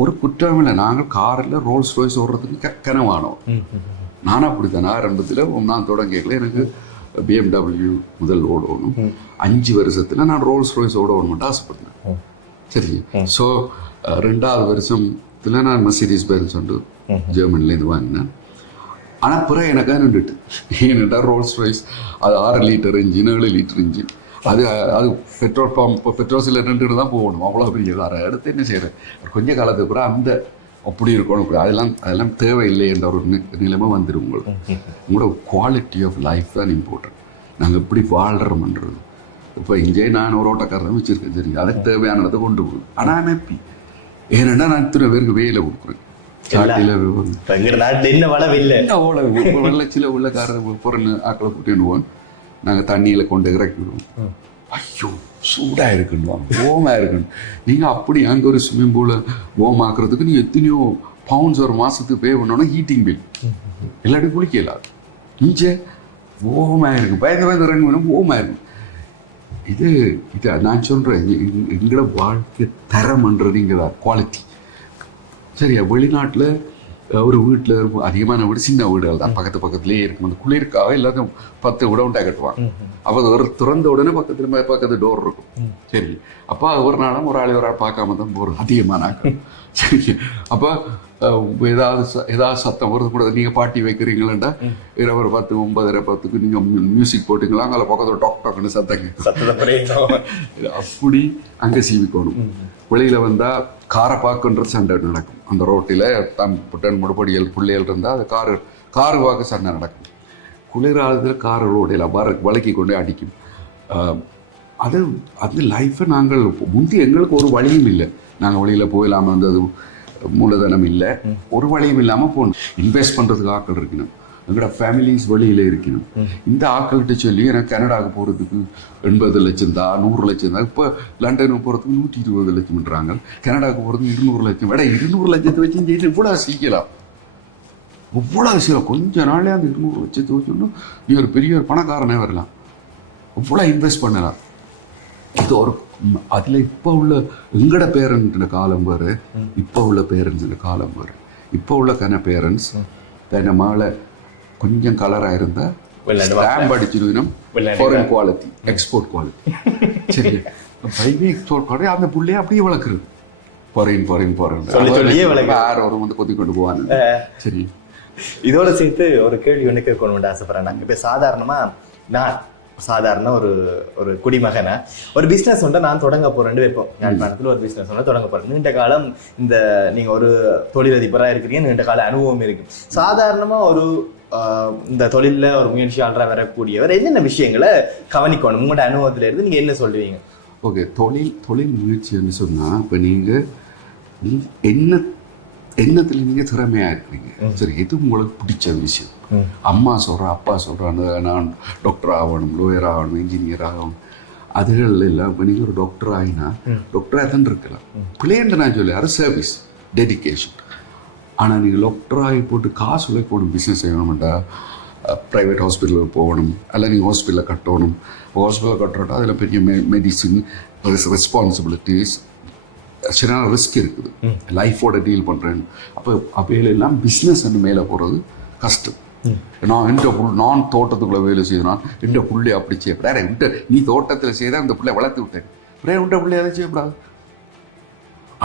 ஒரு குற்றம் இல்லை. நாங்கள் காரில் ரோல்ஸ் ரோய்ஸ் ஓடுறதுக்கு க கனவானோம். நானும் அப்படித்தான் ஆரம்பத்தில் நான் தொடங்கல எனக்கு பிஎம்டபிள்யூ முதல் ஓடணும். அஞ்சு வருஷத்தில் நான் ரோல்ஸ் ரோய்ஸ் ஓடணும்னு ஆசைப்பட்டேன். சரி. ஸோ ரெண்டாவது வருஷத்துல நான் மெர்சிடிஸ் பென்ஸ் வந்து ஜெர்மனிலேருந்து வாங்கினேன். ஆனால் பிறகு எனக்கு நின்றுட்டு. ஏனென்றால் ரோல்ஸ் ரோய்ஸ் அது ஆறு லிட்டர் இன்ஜின் ஏழு லிட்டர் இன்ஜின் அது அது பெட்ரோல் பம்ப் பெட்ரோல் சில நின்றுட்டு தான் போகணும். அவ்வளோ பெரிய காரை அடுத்து என்ன செய்கிறேன் கொஞ்ச காலத்துக்கு பிறகு அந்த அப்படி இருக்கணும். இப்படி அதெல்லாம் அதெல்லாம் தேவையில்லை என்ற ஒரு நிலைமை வந்துடும் உங்களுக்கு. உங்களோட குவாலிட்டி ஆஃப் லைஃப் தான் இம்பார்ட்டன்ட் நாங்கள் எப்படி வாழ்கிறோம்ன்றது இப்போ இங்கே நான் ஒரு ஓட்டக்காரன் வச்சுருக்கேன். சரி அதுக்கு தேவையானதை கொண்டு போகுது. ஆனால் ஹாப்பி ஏன்னா நான் இத்தனை பேருக்கு வேலை கொடுக்குறேன். நாட்டுல என்ன வளம் இல்ல. அவ்வளோ வெள்ளச்சில உள்ளக்காரர் பொருள் ஆக்களை கூட்டிடுவோம் நாங்கள் தண்ணியில் கொண்டு இறக்கி விடுவோம் ஐயோ சூடாக இருக்குன்னு ஓமாக இருக்குன்னு நீங்கள் அப்படி அங்கே ஒரு ஸ்விம்மிங் பூலை ஓம் ஆக்குறதுக்கு நீ எத்தனையோ பவுண்ட்ஸ் ஒரு மாதத்துக்கு பே பண்ணோன்னா ஹீட்டிங் பில் எல்லாத்தையும் குளிக்கலாம் இங்கே ஓமாக இருக்கு பயந்து பயந்து இறங்கி வேணும் ஓமாக இருக்கும் இது இது நான் சொல்கிறேன் எங்களோட வாழ்க்கை தரம்ன்றது இங்கே தான். குவாலிட்டி சரியா வெளிநாட்டில் ஒரு வீட்டில் அதிகமான வீடு சின்ன வீடுகள் தான். பக்கத்து பக்கத்துலேயே இருக்கும். அந்த குளிர்க்காக எல்லாத்தையும் பத்து விட உண்டா கட்டுவாங்க. அப்போ ஒரு திறந்த உடனே பக்கத்துல பக்கத்து டோர் இருக்கும். சரி. அப்போ ஒரு நாளும் ஒரு ஆள் ஒரு ஆள் பார்க்காம தான் போகிறோம் அதிகமான சரி. அப்போ ஏதாவது ஏதாவது சத்தம் வருது கூட நீங்கள் பாட்டி வைக்கிறீங்களா இரவு ஒரு பத்து ஒன்பதரை பத்துக்கு நீங்கள் மியூசிக் போட்டிங்களா? அங்கே பக்கத்தில் டாக் டாக்னு இது அப்படி அங்கே சீவிக்கணும். வெளியில் வந்தால் காரை பார்க்குன்ற சண்டை நடக்கும். அந்த ரோட்டில் தம் புட்டன் முடுபடியல் புள்ளியல் இருந்தால் அது காரு காரு பார்க்க சண்டை நடக்கும். குளிராலத்தில் கார் ரோடில் வர வழுக்கி கொண்டு அடிக்கும். அது அந்த லைஃப்பை நாங்கள் முந்தி எங்களுக்கு ஒரு வழியும் இல்லை. நாங்கள் வழியில் போயிடாமல் வந்தது மூலதனம் இல்லை. ஒரு வழியும் இல்லாமல் போகணும் இன்வெஸ்ட் பண்ணுறதுக்கு ஆட்கள் இருக்கணும். எங்களோட ஃபேமிலிஸ் வெளியில் இருக்கணும். இந்த ஆட்கள்கிட்ட சொல்லி எனக்கு கனடாவுக்கு போகிறதுக்கு எண்பது லட்சம் தான் நூறு லட்சம் தான். இப்போ லண்டனுக்கு போகிறதுக்கு நூற்றி இருபது லட்சம்ன்றாங்க. கனடாவுக்கு போகிறதுக்கு இருநூறு லட்சம். விட இருநூறு லட்சத்தை வச்சு இந்த இவ்வளோ சீக்கலாம் இவ்வளோ சீக்கிரம். கொஞ்ச நாளே அந்த இருநூறு லட்சத்தை வச்சுன்னு நீ ஒரு பெரிய ஒரு பணக்காரனே வரலாம். இவ்வளோ இன்வெஸ்ட் பண்ணலாம். இது ஒரு அதில் இப்போ உள்ள எங்கட பேரண்ட்ன்ற காலம் வேறு. இப்போ உள்ள பேரண்ட்ஸ் காலம் வேறு. இப்போ உள்ள கன பேரண்ட்ஸ் தன்னை மகளை கொஞ்சம் கலராக இருந்தால் ஸ்டாம்ப் அடிச்சிருக்கணும். ஃபாரின் குவாலிட்டி எக்ஸ்போர்ட் குவாலிட்டி சரி. பைபி எக்ஸ்போர்ட் குவாலிட்டி அந்த புள்ளைய அப்படியே வளர்க்குறது. Foreign foreign foreign. யார் வரும் வந்து கொத்தி கொண்டு போவாங்க சரி. இதோட சேர்த்து ஒரு கேள்வி ஒன்று கேட்கணும்னு ஆசைப்படுறேன் இப்போ சாதாரணமா நான் சாதாரண ஒரு ஒரு குடிமகனை ஒரு பிஸ்னஸ் ஒன்றை நான் தொடங்க போறேன்னு வைப்போம். யாழ்ப்பாணத்தில் ஒரு பிஸ்னஸ் ஒன்று தொடங்க போறேன். நீண்ட காலம் இந்த நீங்க ஒரு தொழிலதிபராக இருக்கிறீங்க நீண்ட கால அனுபவம் இருக்கு. சாதாரணமா ஒரு இந்த தொழில்ல ஒரு முயற்சியாளராக வரக்கூடியவர். என்னென்ன விஷயங்களை கவனிக்கணும்? உங்களோட அனுபவத்துல இருந்து நீங்க என்ன சொல்லுவீங்க? ஓகே தொழில் தொழில் முயற்சின்னு சொன்னால் இப்போ நீங்கள் என்ன எண்ணத்தில் நீங்கள் திறமையாக இருக்கிறீங்க? சரி எது உங்களுக்கு பிடிச்ச விஷயம்? அம்மா சொல்கிறா அப்பா சொல்கிறாங்க நான் டாக்டர் ஆகணும் லோயர் ஆகணும் இன்ஜினியர் ஆகணும். அதுகள் எல்லாம் இப்போ நீங்கள் ஒரு டாக்டர் ஆகினா டாக்டராக தான் இருக்கலாம். பிள்ளைன்ட்டு நான் சொல்லி அது சர்வீஸ் டெடிகேஷன் ஆனால் நீங்கள் டாக்டர் ஆகி போட்டு காசு உழைக்கணும் பிஸ்னஸ் செய்யணும்டா ப்ரைவேட் ஹாஸ்பிட்டலுக்கு போகணும். அல்ல நீங்கள் ஹாஸ்பிட்டலில் கட்டணும். ஹாஸ்பிட்டலில் கட்டுறோம்னா அதில் பெரிய மெ மெடிசின் ரெஸ்பான்சிபிலிட்டிஸ் சரியான ரிஸ்க் இருக்குது. லைஃபோட டீல் பண்ணுறேன் அப்போ அவையிலெல்லாம் பிஸ்னஸ் மேலே போகிறது கஷ்டம். நான் எந்த நான் தோட்டத்துக்குள்ளே வேலை செய்தனால் எந்த புள்ளை அப்படி செய்யப்படாது நீ தோட்டத்தில் செய்தால் அந்த புள்ளை வளர்த்து விட்டேன். உண்ட பிள்ளை அதை செய்யப்படாது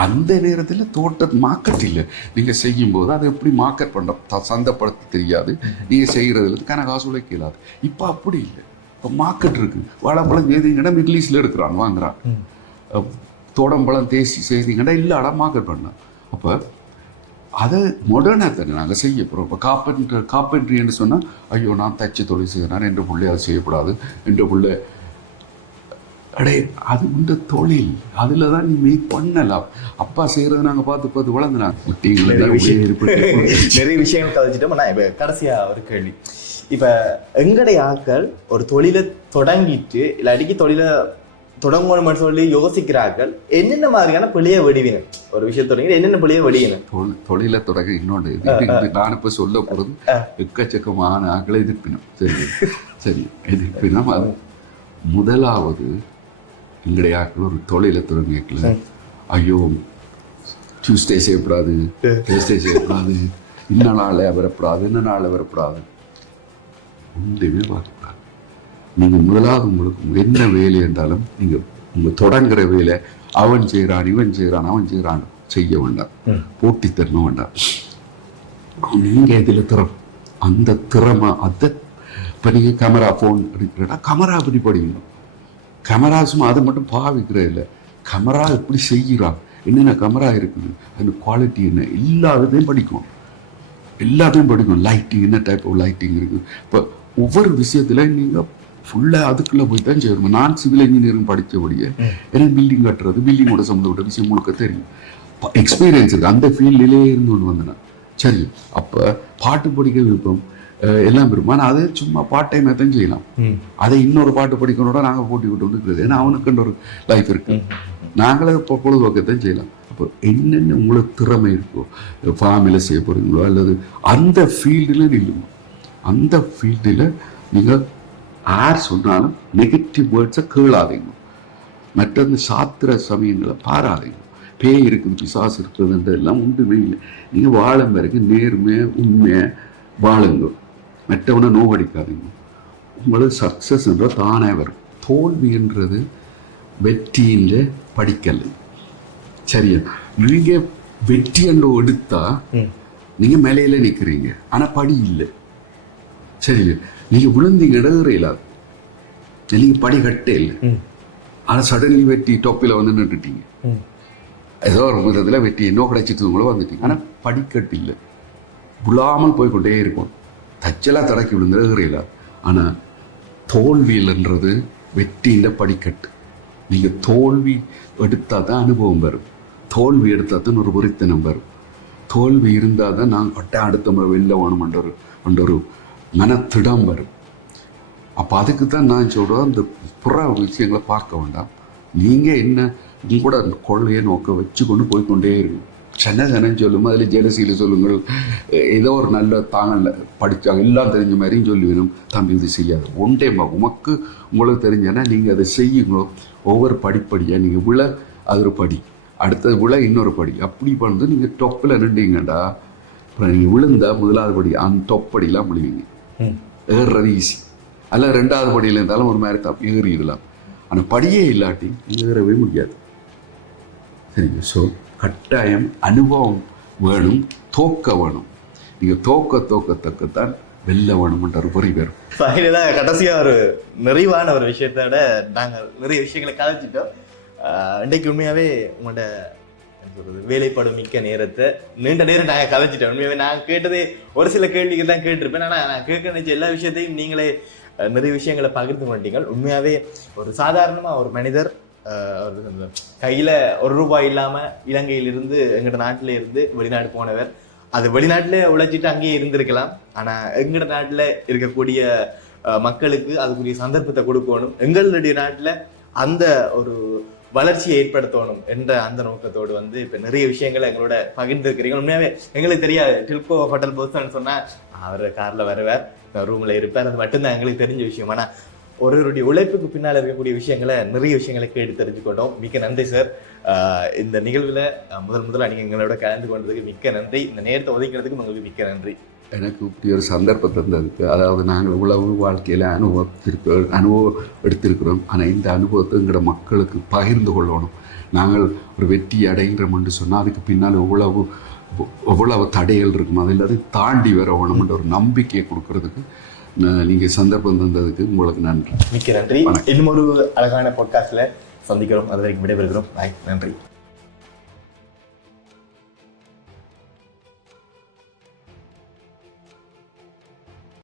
அந்த நேரத்தில் தோட்ட மார்க்கெட் இல்லை. நீங்கள் செய்யும்போது அதை எப்படி மார்க்கெட் பண்ண சந்தைப்படுத்த தெரியாது. நீங்கள் செய்கிறதுல கன காசு உழைக்கலாது இப்போ அப்படி இல்லை. இப்போ மார்க்கெட் இருக்குது வாழைப்பழம் செய்தீங்கன்னா மிடில் ஈஸ்டில் எடுக்கிறான் வாங்குறான். தோடம்பழம் தேசி செய்தீங்கன்னா இல்லாடா மார்க்கெட் பண்ணலாம் அப்போ அதை மாடர்னாக தானே நாங்கள் செய்ய போகிறோம் இப்போ காப்பென்டர் காப்பென்ட்ரின்னு சொன்னால் ஐயோ நான் தச்சு தொழில் செய்கிறேன் என்ற பிள்ளை அதை செய்யக்கூடாது என்ற பிள்ளை அடே அது உண்ட தொழில். அதில் தான் நீ மேக் பண்ணலாம். அப்பா செய்கிறத நாங்கள் பார்த்து பார்த்து வளர்ந்துனாங்க. (laughs) நிறைய விஷயம். நிறைய விஷயங்கள் கதைச்சிட்டோம். நான் இப்போ கடைசியா ஒரு கேள்வி. இப்ப எங்கடைய ஆட்கள் ஒரு தொழிலை தொடங்கிட்டு இல்லாட்டிக்கு தொழிலை தொடங்கணும்னு சொல்லி யோசிக்கிறார்கள். என்னென்ன மாதிரியான பிள்ளைய வெடிவின ஒரு விஷயம் தொடங்கி என்னென்ன பிள்ளைய வெடிவின தொழில் தொடங்க இன்னொன்று. நான் இப்போ சொல்ல போகிறது எக்கச்சக்கமான ஆக்களை எதிர்ப்பினம். சரி சரி. எதிர்ப்பினம். அது முதலாவது எங்களுடைய ஆக்கள் ஒரு தொழிலை தொடங்கிக்கல ஐயோ டியூஸ்டே செய்யக்கூடாது தேர்ஸ்டே செய்யக்கூடாது இன்ன நாளில் வரக்கூடாது இன்ன நாளில் வரக்கூடாது ஒன்றுமே பார்க்கக்கூடாது. நீங்கள் முதலாவது உங்களுக்கு என்ன வேலை என்றாலும் நீங்கள் உங்கள் தொடங்குற வேலை அவன் செய்கிறான் இவன் செய்கிறான் அவன் செய்கிறான் செய்ய வேண்டாம். போட்டித்தன்மை வேண்டாம். நீங்கள் இதில் திறம் அந்த திறமை அதை இப்போ நீங்கள் கேமரா ஃபோன் எடுக்கிறேன்னா கேமரா பற்றி படிக்கணும் கேமரா சும்மா அதை மட்டும் பாவிக்கிற இல்லை. கேமரா எப்படி செய்கிறான் என்னென்ன கேமரா இருக்குது? அந்த குவாலிட்டி என்ன? எல்லாத்தையும் படிக்கணும் எல்லாத்தையும் படிக்கணும் லைட்டிங் என்ன டைப் ஆஃப் லைட்டிங் இருக்குது இப்போ ஒவ்வொரு விஷயத்தில் நீங்கள் ஃபுல்லாக அதுக்குள்ளே போய் தான் சேரணும். நான் சிவில் இன்ஜினியரிங் படித்தபடியே எனக்கு பில்டிங் கட்டுறது பில்டிங்கோட சம்மந்தப்பட்ட விஷயம் முழுக்க தெரியும். எக்ஸ்பீரியன்ஸ் இருக்குது அந்த ஃபீல்டிலே இருந்து கொண்டு வந்தேன். சரி அப்போ பாட்டு படிக்க விருப்பம். எல்லாம் விருப்பம் ஆனால் அது சும்மா பார்ட் டைம் தான் செய்யலாம். அதை இன்னொரு பாட்டு படிக்கணும்னா நாங்கள் போட்டி விட்டு இருக்கிறது ஏன்னா அவனுக்குன்ற ஒரு லைஃப் இருக்கு. நாங்களே இப்போ பொழுதுபோக்கத்தான் செய்யலாம். அப்போ என்னென்ன உங்களுக்கு திறமை இருக்கோ ஃபார்மில் செய்ய போகிறீங்களோ அல்லது அந்த ஃபீல்டில் நில்லுங்க. அந்த ஃபீல்டில் நீங்கள் யார் சொன்னாலும் நெகட்டிவ் வேர்ட்ஸை கேளாதீங்க. மற்ற இந்த சாத்திர சமயங்களை பாராதீங்க. பேய் இருக்குது பிசாசு இருக்குதுன்றதெல்லாம் ஒன்றுமே இல்லை. நீங்கள் வாழும் பிறகு நேர்மையை உண்மையை வாழுங்க. மற்றவனை நோவடிக்காதீங்க. உங்களுக்கு சக்ஸஸ் என்ற தானே வரும். தோல்வின்றது வெற்றியின் படிக்கல். சரியா? நீங்க வெற்றி என்று எடுத்தா நீங்க மேலையில நிக்கிறீங்க. ஆனா படி இல்லை. சரி நீங்க விழுந்தீங்க இடகுறையில நீங்க படி கட்டே இல்லை. ஆனா சடன்லி வெட்டி டொப்பில வந்து நின்றுட்டீங்க. ஏதோ ஒரு விதத்துல வெட்டி என்ன கிடைச்சிட்டு வந்துட்டீங்க. ஆனா படிக்கட்டு இல்லை. விழாமல் போய் கொண்டே இருக்கும் தச்சலாக தடக்கி விழுந்துறதுல ஆனால் தோல்வியில்ன்றது வெற்றியின் படிக்கட்டு. நீங்கள் தோல்வி எடுத்தால் தான் அனுபவம் வரும். தோல்வி எடுத்தால் தான் ஒரு உரித்தனம் வரும். தோல்வி இருந்தால் தான் நான் ஒட்ட அடுத்த முறை வெளில வேணுமென்ற ஒரு என்ற ஒரு மனத்திடம் வரும். அப்போ அதுக்கு தான் நான் சொல்கிறேன் அந்த புற விஷயங்களை பார்க்க வேண்டாம். நீங்கள் என்ன உங்களோட அந்த கொள்கையை நோக்க வச்சு கொண்டு போய்க்கொண்டே இருக்கும் சென்ன சென்னு சொல்லும் அதில் ஜெலசியில் சொல்லுங்கள் ஏதோ ஒரு நல்ல தாங்க படித்தாங்க எல்லாம் தெரிஞ்ச மாதிரியும் சொல்லி வேணும். தம்பி இது செய்யாது. ஒன் டைம் உமக்கு உங்களுக்கு தெரிஞ்சேன்னா நீங்கள் அதை செய்யுங்களோ ஒவ்வொரு படிப்படியாக நீங்கள் விழ அது ஒரு படி. அடுத்தது விழ இன்னொரு படி. அப்படி பண்ணது நீங்கள் டொப்பில் நின்றீங்கடா. அப்புறம் நீங்கள் விழுந்தா முதலாவது படி அந்த டொப்படிலாம் விழுவீங்க. ஏறுறது ஈஸி அல்ல ரெண்டாவது படியில் இருந்தாலும் ஒரு மாதிரி தப்பு ஏறிடலாம் ஆனால் படியே இல்லாட்டி ஏறவே முடியாது. சரிங்க ஸோ கட்டாயம் அனுபவம் வேணும் தோக்க வேணும். நீங்கள் தோக்க தோக்கத்தக்கத்தான் வெல்ல வேணும்ன்ற ஒரு பொறி வரும். ஃபைனலாக கடைசியாக ஒரு நிறைவான ஒரு விஷயத்தோட விட நாங்கள் நிறைய விஷயங்களை கதைச்சிட்டோம் இன்றைக்கு உண்மையாகவே உங்களோட வேலைப்படும் வேலைப்படு மிக்க நேரத்தை நீண்ட நேரம் நாங்கள் கதைச்சிட்டோம் உண்மையாகவே நான் கேட்டதே ஒரு சில கேள்விகள் தான் கேட்டிருப்பேன். ஆனால் நான் கேட்க நினைச்ச எல்லா விஷயத்தையும் நீங்களே நிறைய விஷயங்களை பகிர்ந்து மாட்டீங்கள் உண்மையாகவே ஒரு சாதாரணமாக ஒரு மனிதர் கையில் ஒரு ரூபாய் இல்லாமல் இலங்கையிலிருந்து எங்கள்கிட்ட நாட்டில இருந்து வெளிநாடு போனவர். அது வெளிநாட்டில் உழைச்சிட்டு அங்கேயே இருந்திருக்கலாம். ஆனால் எங்கட நாட்டில் இருக்கக்கூடிய மக்களுக்கு அதுக்குரிய சந்தர்ப்பத்தை கொடுக்கணும். எங்களுடைய நாட்டில் அந்த ஒரு வளர்ச்சியை ஏற்படுத்தணும் என்ற அந்த நோக்கத்தோடு வந்து இப்போ நிறைய விஷயங்களை எங்களோட பகிர்ந்துருக்கிறீங்க உண்மையாகவே எங்களுக்கு தெரியாது. டில்கோ ஹோட்டல் போஸ்தான் சொன்னால் அவர் காரில் வருவார். ரூமில் இருப்பார் அது மட்டும்தான் எங்களுக்கு தெரிஞ்ச விஷயம். ஆனால் ஒருவருடைய உழைப்புக்கு பின்னால் இருக்கக்கூடிய விஷயங்களை நிறைய விஷயங்களை கேட்டு தெரிஞ்சுக்கொண்டோம். மிக்க நன்றி சார். இந்த நிகழ்வில் முதல் முதல்ல நீங்கள் எங்களோட கலந்து கொண்டதுக்கு மிக்க நன்றி. இந்த நேரத்தை ஒதுக்கிறதுக்கு உங்களுக்கு மிக்க நன்றி. எனக்கு இப்படி ஒரு சந்தர்ப்பம் தந்ததுக்கு அதாவது நாங்கள் உழவு வாழ்க்கையில் அனுபவத்திற்கு அனுபவம் எடுத்திருக்கிறோம். ஆனால் இந்த அனுபவத்தை எங்களோட மக்களுக்கு பகிர்ந்து கொள்ளணும். நாங்கள் ஒரு வெற்றி அடைகிறோம்னு சொன்னால் அதுக்கு பின்னால் எவ்வளவு எவ்வளவு தடைகள் இருக்கும். அது எல்லாத்தையும் தாண்டி வரணும்ன்ற ஒரு நம்பிக்கையை கொடுக்கறதுக்கு நீங்கள் சந்தர்ப்பம் தந்ததுக்கு உங்களுக்கு நன்றி. மிக்க நன்றி. இன்னும் ஒரு அழகான பாட்காஸ்ட்ல சந்திக்கிறோம். அது வரைக்கும் விடைபெறுகிறோம். பாய் நன்றி.